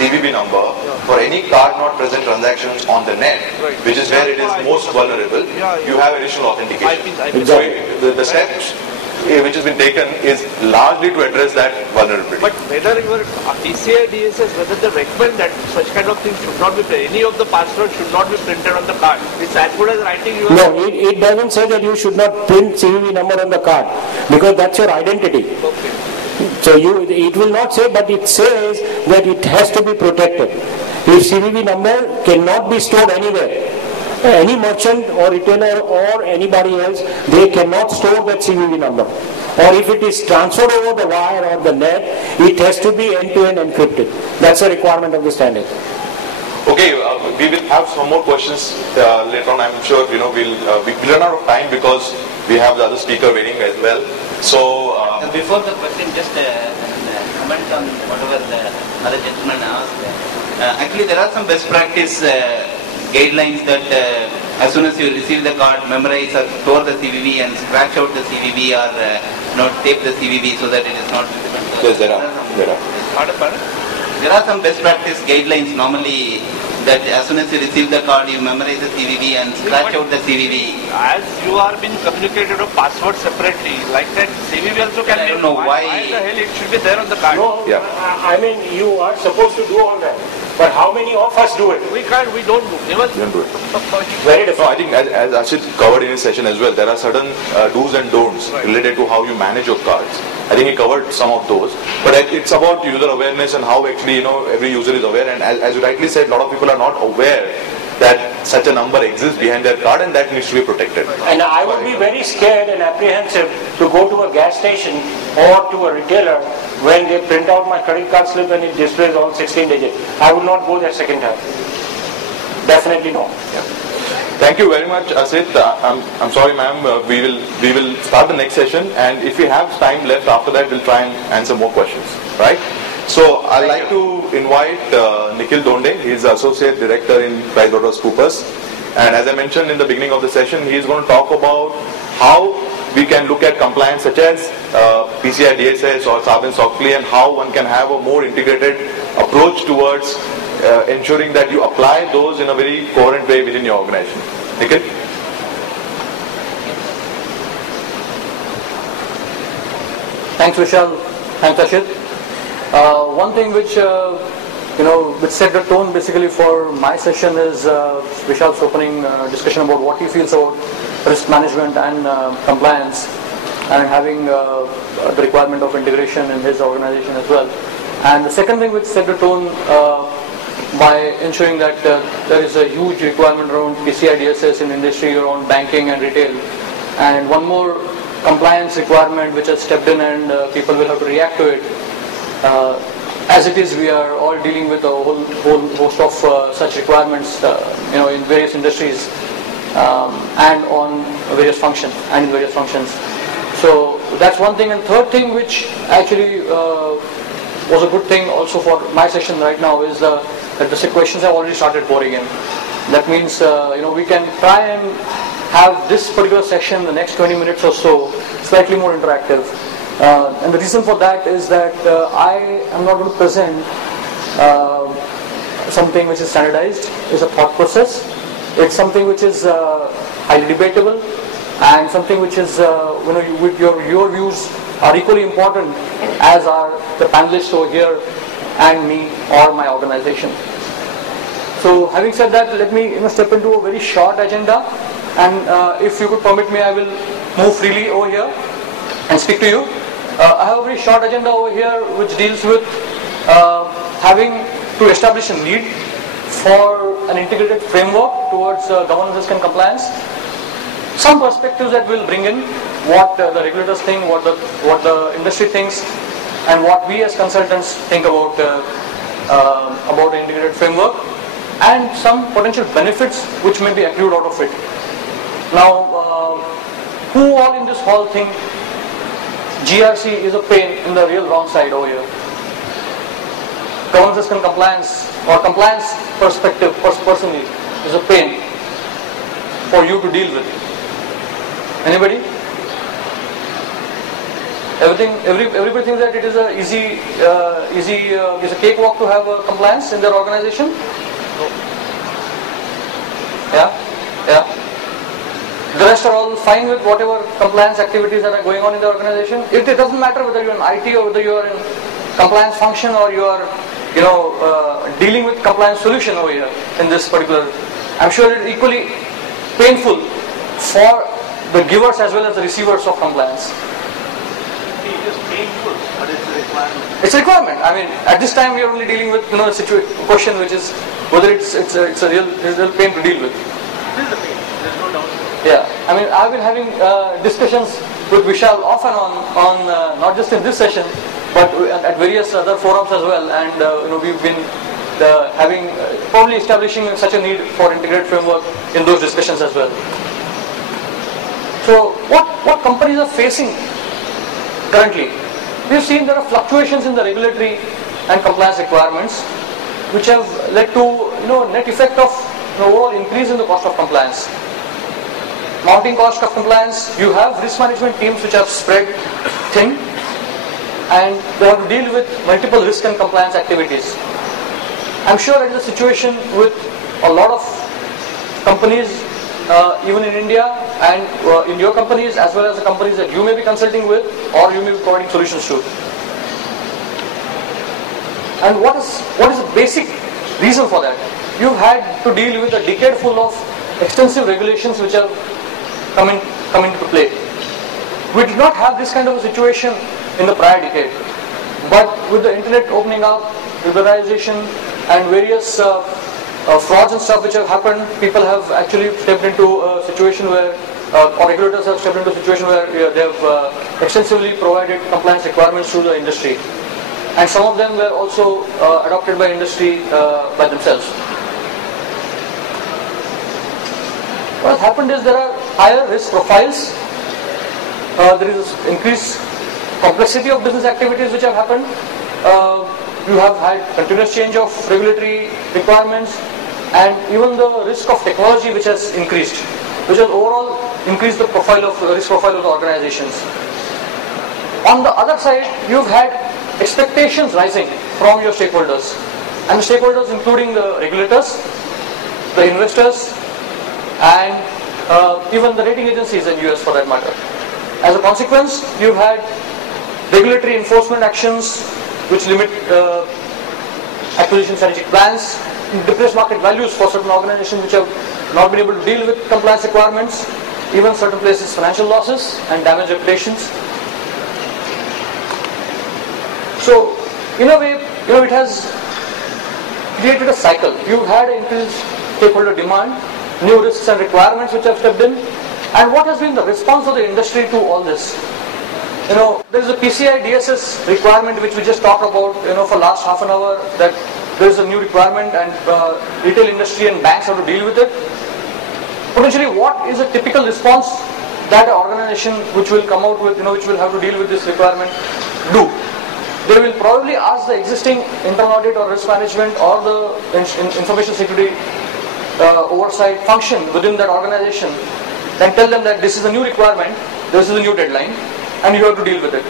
CVV number for any card not present transactions on the net, which is where it is most vulnerable, you have additional authentication. So the steps which has been taken is largely to address that vulnerability. But whether your PCI DSS, whether they recommend that such kind of things should not be printed, any of the passwords should not be printed on the card. It's as good as writing your... No, it doesn't say that you should not print CVV number on the card, because that's your identity. Okay. So it will not say, but it says that it has to be protected. If CVV number cannot be stored anywhere, any merchant or retailer or anybody else, they cannot store that CVV number. Or if it is transferred over the wire or the net, it has to be end-to-end encrypted. That's a requirement of the standard. Okay, we will have some more questions later on. I'm sure we'll run out of time because we have the other speaker waiting as well. So before the question, just comment on whatever the other gentleman asked. Actually, there are some best practice guidelines that as soon as you receive the card, memorize or store the CVV and scratch out the CVV or tape the CVV so that it is not visible. Yes, there are. There are some best practice guidelines normally that as soon as you receive the card, you memorize the CVV and scratch out the CVV. As you are being communicated a password separately, like that CVV also can be... I don't know why the hell it should be there on the card. No, yeah. I mean, you are supposed to do all that. But how many of us do it? We can't, we don't do. We don't do it. Very different. No, I think as Ashit covered in his session as well, there are certain do's and don'ts related to how you manage your cards. I think he covered some of those. But it's about user awareness and how actually, every user is aware. And as you rightly said, a lot of people are not aware that such a number exists behind their card and that needs to be protected. And I would be very scared and apprehensive to go to a gas station or to a retailer when they print out my credit card slip and it displays all 16 digits. I would not go there second time. Definitely no. Yeah. Thank you very much, Ashit. I'm sorry, ma'am. We will start the next session, and if we have time left after that, we'll try and answer more questions. Right? So I'd like to invite Nikhil Donde. He's the Associate Director in PricewaterhouseCoopers. And as I mentioned in the beginning of the session, he's going to talk about how we can look at compliance such as PCI DSS or Sarbanes-Oxley and how one can have a more integrated approach towards ensuring that you apply those in a very coherent way within your organization. Nikhil? Thanks, Vishal. Thanks, Ashit. One thing which which set the tone basically for my session is Vishal's opening discussion about what he feels about risk management and compliance, and having the requirement of integration in his organization as well. And the second thing which set the tone by ensuring that there is a huge requirement around PCI DSS in industry, around banking and retail, and one more compliance requirement which has stepped in and people will have to react to it. As it is, we are all dealing with a whole host of such requirements, in various industries and on various functions and in various functions. So that's one thing. And third thing, which actually was a good thing also for my session right now, is that the questions have already started pouring in. That means we can try and have this particular session, the next 20 minutes or so, slightly more interactive. And the reason for that is that I am not going to present something which is standardized. It's a thought process. It's something which is highly debatable, and something which is your views are equally important as are the panelists over here and me or my organization. So having said that, let me step into a very short agenda, and if you could permit me, I will move freely over here and speak to you. I have a very short agenda over here which deals with having to establish a need for an integrated framework towards governance, risk and compliance. Some perspectives that we'll bring in, what the regulators think, what the industry thinks, and what we as consultants think about an integrated framework, and some potential benefits which may be accrued out of it. Now, who all in this hall think GRC is a pain in the real wrong side over here? Governance, risk and compliance, or compliance perspective personally, is a pain for you to deal with. Anybody? Everybody thinks that it is a it's a cakewalk to have a compliance in their organization. Yeah. The rest are all fine with whatever compliance activities that are going on in the organization. It doesn't matter whether you're in IT or whether you're in compliance function or you are, dealing with compliance solution over here in this particular. I'm sure it's equally painful for the givers as well as the receivers of compliance. It is painful, but it's a requirement. It's a requirement. I mean, at this time we are only dealing with a question which is whether it's a real pain to deal with. It is a pain. There's no doubt. Yeah, I mean, I've been having discussions with Vishal off and on not just in this session, but at various other forums as well, and we've been probably establishing such a need for integrated framework in those discussions as well. So, what companies are facing currently? We've seen there are fluctuations in the regulatory and compliance requirements, which have led to net effect of overall increase in the cost of compliance. Mounting cost of compliance, you have risk management teams which have spread thin, and they have to deal with multiple risk and compliance activities. I'm sure that is a situation with a lot of companies, even in India, and in your companies as well as the companies that you may be consulting with or you may be providing solutions to. And what is the basic reason for that? You've had to deal with a decade full of extensive regulations which have come into play. We did not have this kind of a situation in the prior decade, but with the internet opening up, liberalization and various frauds and stuff which have happened, people have actually stepped into a situation where, or regulators have stepped into a situation where they have extensively provided compliance requirements to the industry, and some of them were also adopted by industry by themselves. What has happened is there are higher risk profiles, there is increased complexity of business activities which have happened, you have had continuous change of regulatory requirements, and even the risk of technology which has increased, which has overall increased the risk profile of the organizations. On the other side, you've had expectations rising from your stakeholders, and the stakeholders including the regulators, the investors, and even the rating agencies in US for that matter. As a consequence, you've had regulatory enforcement actions which limit acquisition strategic plans, depressed market values for certain organizations which have not been able to deal with compliance requirements, even certain places financial losses and damaged reputations. So, in a way, it has created a cycle. You've had increased stakeholder demand, new risks and requirements which have stepped in, and what has been the response of the industry to all this? There is a PCI DSS requirement which we just talked about, for last half an hour, that there is a new requirement and retail industry and banks have to deal with it. Potentially, what is a typical response that an organization which will come out with, which will have to deal with this requirement do? They will probably ask the existing internal audit or risk management or the information security oversight function within that organization, then tell them that this is a new requirement, this is a new deadline, and you have to deal with it.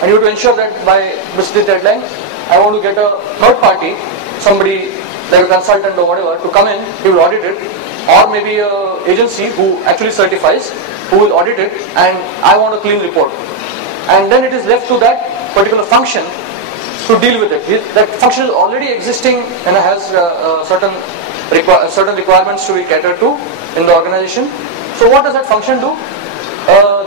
And you have to ensure that by this deadline, I want to get a third party, somebody like a consultant or whatever, to come in, he will audit it, or maybe an agency who actually certifies, who will audit it, and I want a clean report. And then it is left to that particular function to deal with it. That function is already existing and has certain requirements to be catered to in the organization. So what does that function do?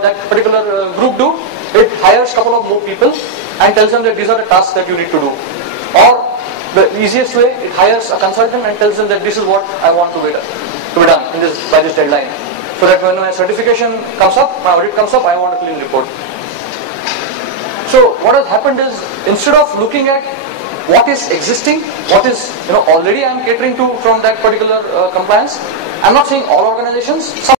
That particular group do? It hires a couple of more people and tells them that these are the tasks that you need to do. Or the easiest way, it hires a consultant and tells them that this is what I want to be done by this deadline. So that when my certification comes up, my audit comes up, I want a clean report. So what has happened is, instead of looking at what is existing, what is already I am catering to from that particular compliance, I am not saying all organizations.